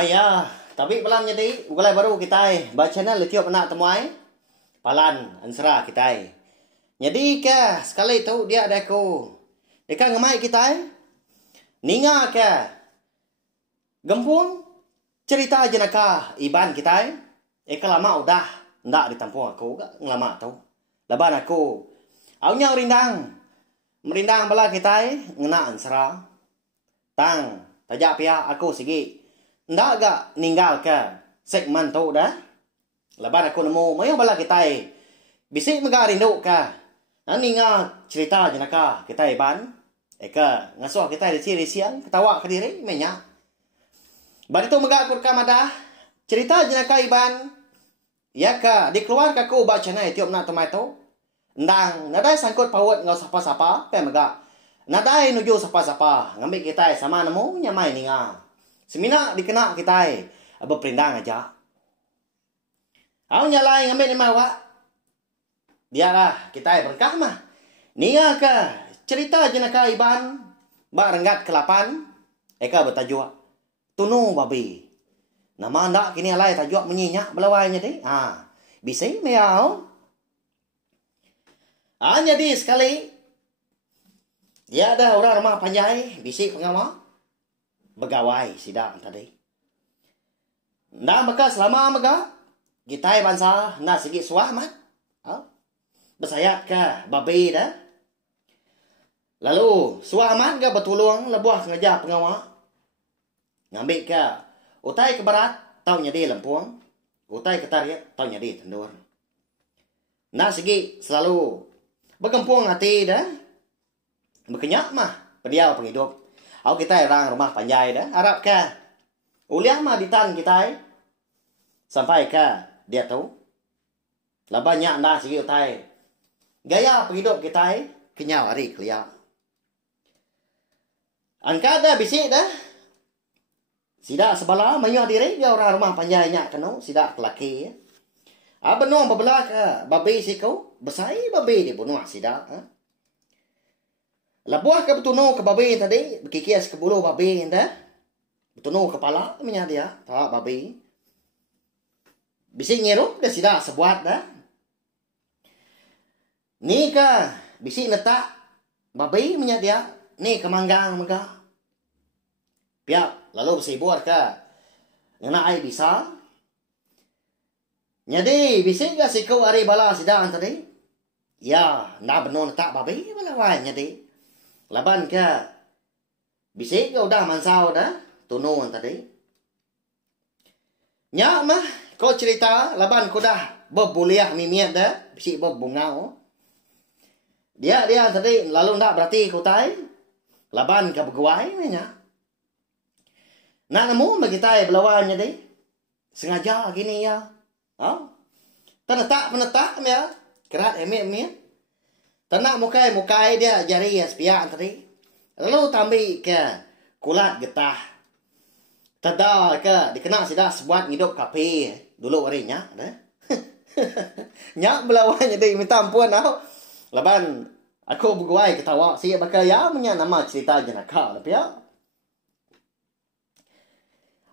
Ya, tapi pelan jadi ugalai baru kita baca na letiop anak temuai palan ansra kita. Jadi ke sekali itu dia ada ko. Eka ngemai kita ninga ke gempung cerita jenaka iban kita. Eka lama udah ndak ditampung aku gak ngelama tau. Laban aku aunya merindang bala kita ngena ansra. Tang tajak pia aku sigi. Ndak gak ninggal ke segmen tu dah. Lepas aku nemu mayo bala kita bisik mega rindu ka. Ninga cerita jenaka kita ban. Eka ngasuh kita risi-risian ketawa ke diri menya. Bari tu mega aku rekam ada cerita jenaka iban. Ya ka dikeluarkan aku baca na tiop na tomato. Ndang nadai sangkut pawat ngau sapa-sapa pe mega. Nadai nuju sapa-sapa ngambil kita sama nemu nyamai ninga. Semina dikena kita berperindang aja. Aku nyalai ngambil ni mawa. Dia lah kita berkah mah. Nia ke cerita jenaka iban bak renggat ke-8. Eka bertajuk Tunu Babi. Nama ndak kini alai tajuk menyenyak belawainya deh. Bisa meau. Jadi sekali dia ada orang rumah panjai bisik pengawal. Begawai sidak tadi. Ndak maka selama mega kita bangsa nak segi suah mat. Bersayat ke babi dah. Lalu suah mat ke betulung lebuah ngejah pengawal. Ngambil ke utai ke barat tau nyadi Lempuang. Utai ke tarik tau nyadi Tendur. Nak segi selalu bergempung hati dah. Berkenyak mah pediau penghidup. Aku kita orang rumah panjai dah. Harap ke uliah mah ditan kita sampai ke dia tahu. Lah banyak dah segi utai. Gaya penghidup kita kenyau hari kelia. Angka dah bisik dah. Sidak sebala mayah diri dia orang rumah panjai nyak kena sidak kelaki. Benuang bebelah ke babi sikau besai babi dibunuh sidak. Labuah ke betuno ke babi tadi, berkikias ke bulu babi dah. Betuno kepala minyak dia, tak babi. Bisik nyerup dah sidak sebuat dah. Ni ke bisik letak babi minyak dia, ni ke manggang mega. Piak lalu bersibur ke ngena ai bisa. Jadi bisik ke sikau ari bala sidang tadi. Ya, nak benon letak babi bala wai jadi. Laban ke bisik ke udah mansau dah tunun tadi. Nyak mah kau cerita laban kau dah berbuliah mimiat dah bisik berbungau. Dia tadi lalu ndak berarti kau tai. Laban ke begawai nya. Nak nemu bagi tai belawan jadi. Sengaja gini ya. Penetak ya. Kerat emit. Tenak mukai dia jari sepiak tadi. Lalu tambi ke kulat getah. Tada ke dikenal sidak sebuat hidup kape dulu harinya dah. Nyak belawan jadi minta ampun tau. Laban aku berguai ketawa si bakal ya punya nama cerita jenaka tapi ya.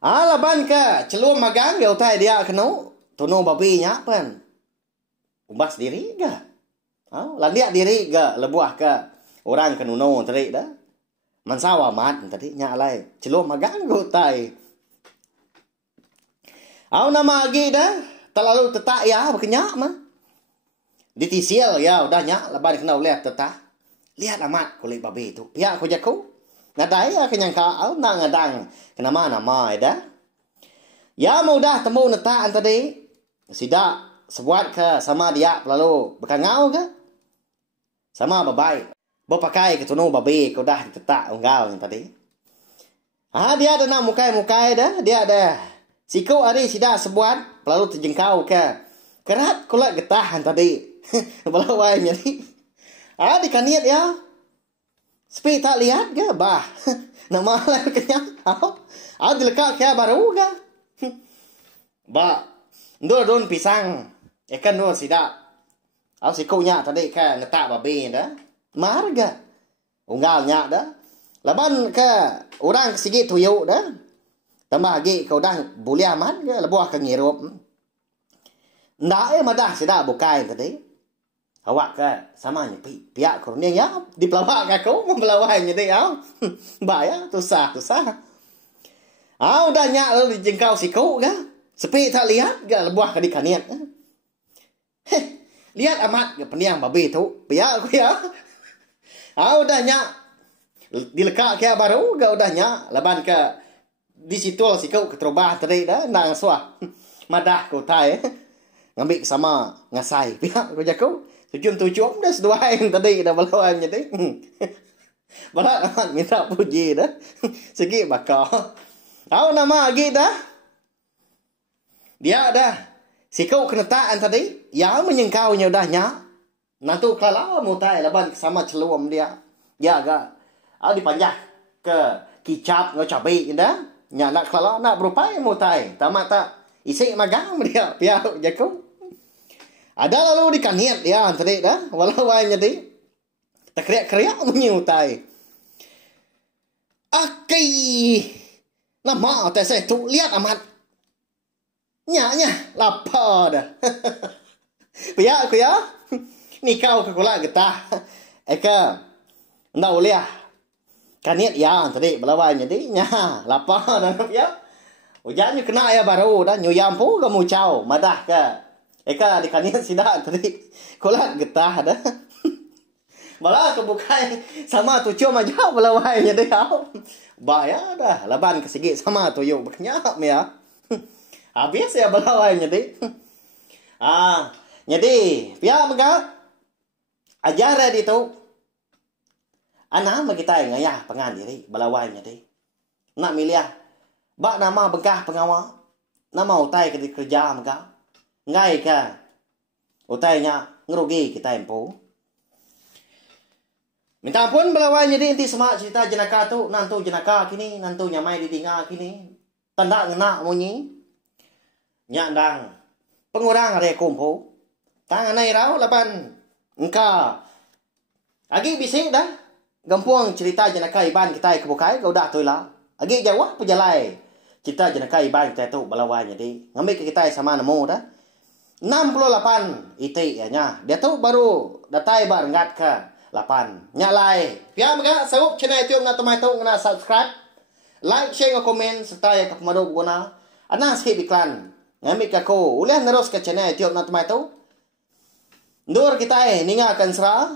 Laban ke celum magang dia utai dia kena tunu babi nya pen. Umbas diri ke? Landia diri ke lebuah ke orang kenuno tadi dah. Mansawa mat tadi nya alai celum magang go tai. Nama lagi dah terlalu tetak ya berkenyak mah. Ditisil ya udah nya lebar kena lihat tetak. Lihat amat kulit babi itu. Pihak aku jaku. Ngadai ya kenyangka nak ngadang kenama nama dah. Ya mudah temu netak tadi. Sidak sebuat ke sama dia lalu berkangau ke? Sama babai. Berpakai ke tunu babi kau dah ditetak unggal tadi. Dia ada nak mukai dah. Dia ada siku hari sidak sebuat lalu terjengkau ke. Kerat kulat getah tadi. Belawai jadi. Dikaniat ya. Sepi tak lihat ke? Bah. Nama lah kenyang. Dilekat ke baru ke? Bah. Dun pisang. Ikan dun sidak. Sikunya tadi ke ngetak babi dah. Marga. Unggalnya dah. Laban ke orang kesigi tuyuk dah. tambah lagi kau dah boleh aman ke lebuah ke ngirup. Ndak madah sida bukai tadi. Awak ke sama nyepi. Pihak kau ni ya dipelawak ke kau membelawai jadi au. Ba ya susah. Udah nyak lalu dijengkau si kau ke. Sepi tak lihat ke lebuah ke di kaniat. Lihat amat ke peniang babi tu. Pihak aku ya. Udah nyak dilekak ke baru ke udah nyak laban ke di situ si kau keterubah tadi dah nang suah. Madah kau tai ngambil sama ngasai pihak kau jago. Tujuan dah seduain tadi dah balawan jadi. Balak amat minta puji dah. Segi bakal. Nama lagi dah. Dia dah. Si kau kenetaan tadi yang menyengkaunya udah nyak. Nanti kalau mau tai laban sama celuam dia. Ya agak dipanjah ke kicap ngau cabai dah. Nya nak kalau nak berupaya mutai tamat tak isi magang dia pihak jago ada lalu di kaniat dia tadi dah walau ai jadi tak kriak menyutai akai nama teh saya tu lihat amat nya lapar dah pihak aku ya ni kau ke kula getah eka ndak boleh kaniat ya tadi belawai jadi nya lapar dan ya hujannya kena ya baru dah nyuyam pu kamu cau madah ke eka di kaniat sida tadi kolat getah dah malah kebukai sama tu cuma aja belawai jadi au bahaya dah laban kesigi sama tu yuk berkenyap ya habis ya belawai jadi jadi pia megak ajar di tu anak kita ngayah pengan diri balawainya deh. Nak milih bak nama begah pengawal. Nama utai ke kerja megah. Ngai ke utainya ngerugi kita empu. Minta ampun balawainya deh inti semak cerita jenaka tu nantu jenaka kini nantu nyamai di tinggal kini. Tanda ngena munyi. Nyandang pengurang are kumpu. Tangan nai rau lapan engka. Agi bising dah. Gampang cerita jenaka iban kita kebukai kau dah tu lah. Agi jawab pejalai. Cerita jenaka iban kita tu balawai jadi. Ngambil kita sama nemu dah. 68 iti ya nya. Dia tu baru datai bar ngat ke 8. Nyalai. Pia mga sarup channel YouTube na tumay tu ngana subscribe. Like, share, komen serta ya kapmado guna. Ana skip iklan. Ngambil ka ko. Ulah terus ke channel YouTube na tumay tu. Ndur kita ninga akan serah.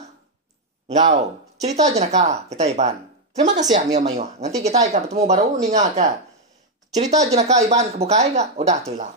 Ngau. Cerita jenaka kita iban. Terima kasih Amir Mayuah. Nanti kita akan bertemu baru ninga ka. Cerita jenaka iban kebukai ka. Udah tu lah.